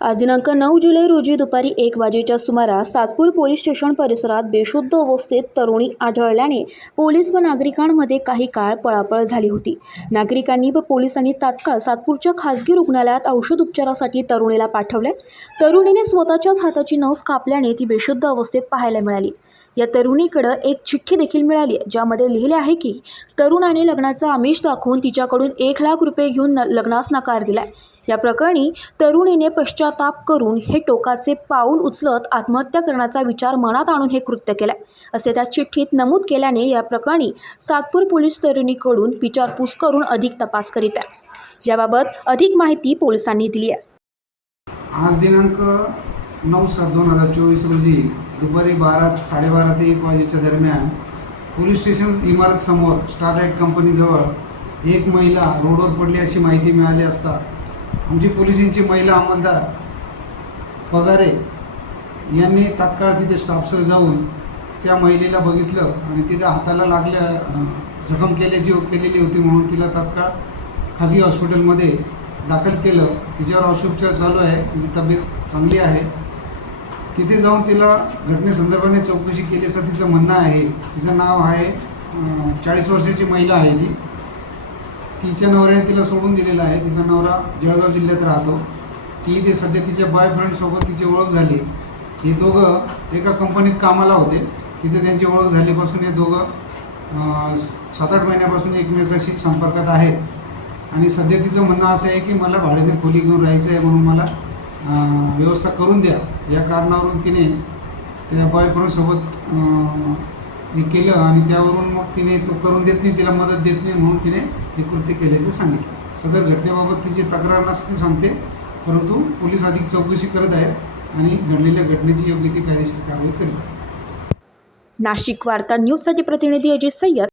आज दिनांक नऊ जुलै रोजी दुपारी एक वाजेच्या सुमारास सातपूर पोलीस स्टेशन परिसरात बेशुद्ध अवस्थेत तरुणी आढळल्याने पोलीस व नागरिकांमध्ये काही काळ पळापळ झाली होती. नागरिकांनी व पोलिसांनी तात्काळ सातपूरच्या खासगी रुग्णालयात औषध उपचारासाठी तरुणीला पाठवले. तरुणीने स्वतःच्याच हाताची नस कापल्याने ती बेशुद्ध अवस्थेत पाहायला मिळाली. या तरुणीकडं एक चिठ्ठी देखील मिळाली ज्यामध्ये लिहिले आहे की तरुणाने लग्नाचा आमिष दाखवून तिच्याकडून एक लाख रुपये घेऊन लग्नास नकार दिलाय. या प्रकरणी तरुणीने पश्चाताप करून हे टोकाचे पाऊल उचलत आत्महत्या करण्याचा विचार मनात आणून हे कृत्य केलंय. असे त्या चिठ्ठीत नमूद केल्याने या प्रकरणी सातपूर पोलीस तरुणीकडून विचारपूस करून अधिक तपास करीत आहे. याबाबत अधिक माहिती पोलिसांनी दिली आहे. आज दिनांक नऊ सात दोन हजार चोवीस रोजी दुपारी बारा साडेबारा ते एक वाजेच्या दरम्यान पोलीस स्टेशन इमारत समोर स्टारलाईट कंपनीजवळ एक महिला रोडवर पडली अशी माहिती मिळाली असता आमची पोलिसांची महिला अंमलदार पगारे यांनी तात्काळ तिथे स्टाफसह जाऊन त्या महिलेला बघितलं आणि तिच्या हाताला लागल्या जखम केल्याची केलेली होती म्हणून तिला तात्काळ खाजगी हॉस्पिटलमध्ये दाखल केलं. तिच्यावर औषधोपचार चालू आहे. तिची तब्येत चांगली आहे. तिथे जाऊन तिला घटनेसंदर्भाने चौकशी केली असं तिचं म्हणणं आहे. तिचं नाव आहे चाळीस वर्षाची महिला आहे ती. तिच्या नवऱ्याने तिला सोडून दिलेलं आहे. तिचा नवरा जळगाव जिल्ह्यात राहतो. ती इथे सध्या तिच्या बॉयफ्रेंडसोबत तिची ओळख झाली. हे दोघं एका कंपनीत कामाला होते. तिथे त्यांची ओळख झाल्यापासून हे दोघं सात आठ महिन्यापासून एकमेकाशी संपर्कात आहेत. आणि सध्या तिचं म्हणणं असं आहे की मला भाड्याने खोली घेऊन राहायचं आहे म्हणून मला व्यवस्था करून द्या. या कारणावरून तिने त्या बॉयफ्रेंडसोबत हे केलं आणि त्यावरून मग तिने तो करून देत नाही तिला मदत देत नाही म्हणून तिने हे कृत्य केल्याचं सांगितलं. सदर घटनेबाबत तिची तक्रार नसते सांगते परंतु पोलीस अधिक चौकशी करत आहेत आणि घडलेल्या घटनेची योग्य ती कायदेशीर कारवाई करीत नाशिक वार्ता न्यूजसाठी प्रतिनिधी अजित सय्यद.